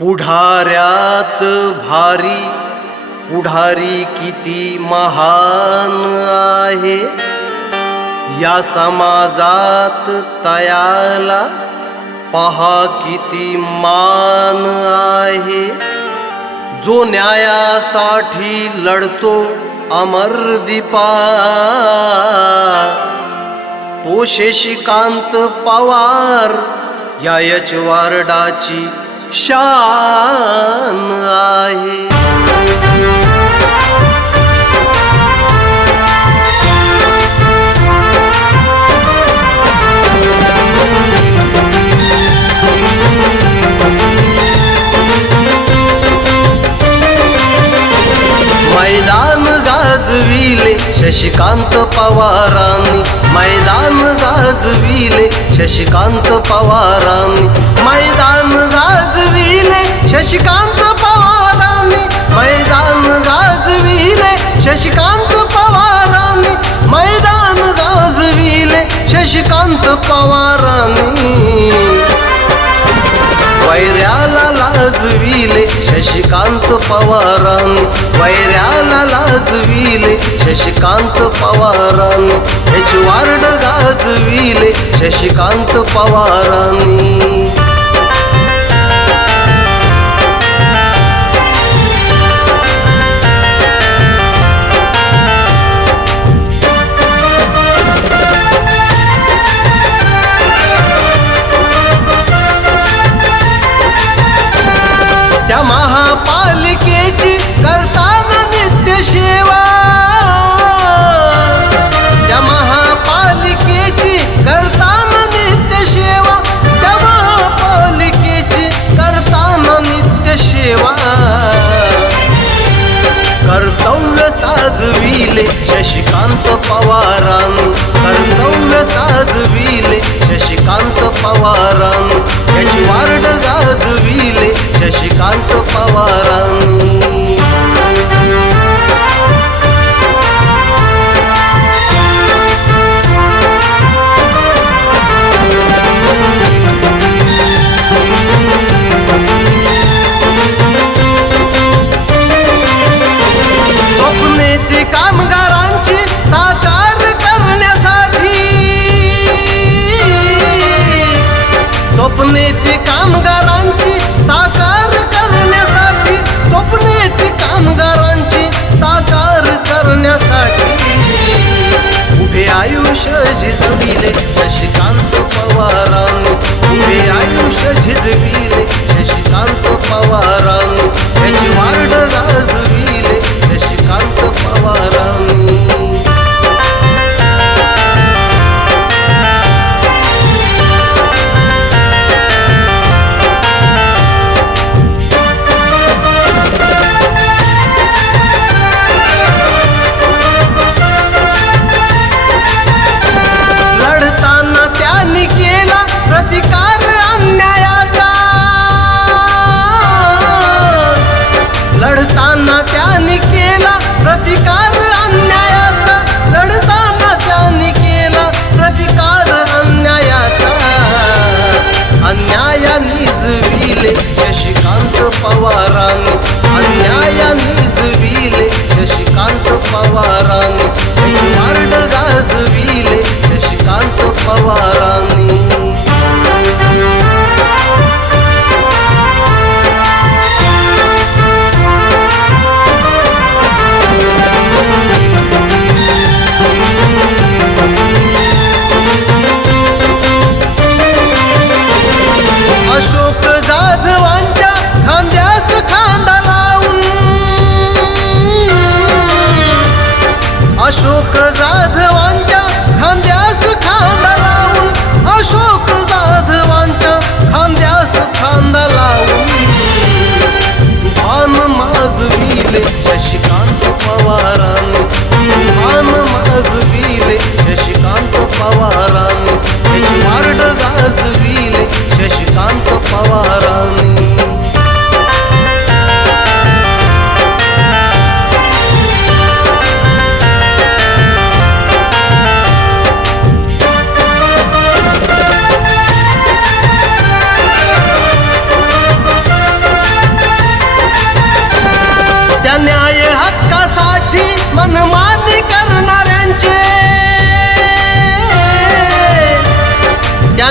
पुढाऱ्यात भारी पुढारी किती महान आहे, या समाजात तयाला पहा किती मान आहे. जो न्यायासाठी लढतो अमरदीपा, तो शशिकांत पवार या यचवारडाची शान आहे. मैदान गाजविले शशिकांत पवारांनी, मैदान गाजविले शशिकांत पवारांनी, मैदान गाजविले शशिकांत पवारांनी, मैदान गाजविले शशिकांत पवारांनी, मैदान गाजविले शशिकांत पवारांनी. वैऱ्याला लाजविले शशिकांत पवारांनी, वैऱ्याला लाजविले शशिकांत पवारांनी, यचवारड गाजविले शशिकांत पवारांनी. त्या महापालिकेची करताना नित्य सेवा, त्या महापालिकेची करताना नित्य सेवा, त्या महापालिकेची करताना नित्य सेवा. कर्तव्य साजविले शशिकांत पवारांनी, कर्तव्य साजविले शशिकांत पवारांनी, यचवारड गाजविले शशिकांत पवारांनी. स्वप्ने ती कामगारांची साकार करण्यासाठी, स्वप्ने ती कामगारांची साकार करण्यासाठी, स्वप्ने ती कामगारांची साकार करण्यासाठी. उभे आयुष्य झिजविले शशिकांत पवारांनी, उभे आयुष्य झिजविले शशिकांत पवारांनी, यचवारड गाजविले शशिकांत पवारांनी. लढताना त्यांनी केला प्रतिकार अन्यायाचा,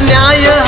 न्याय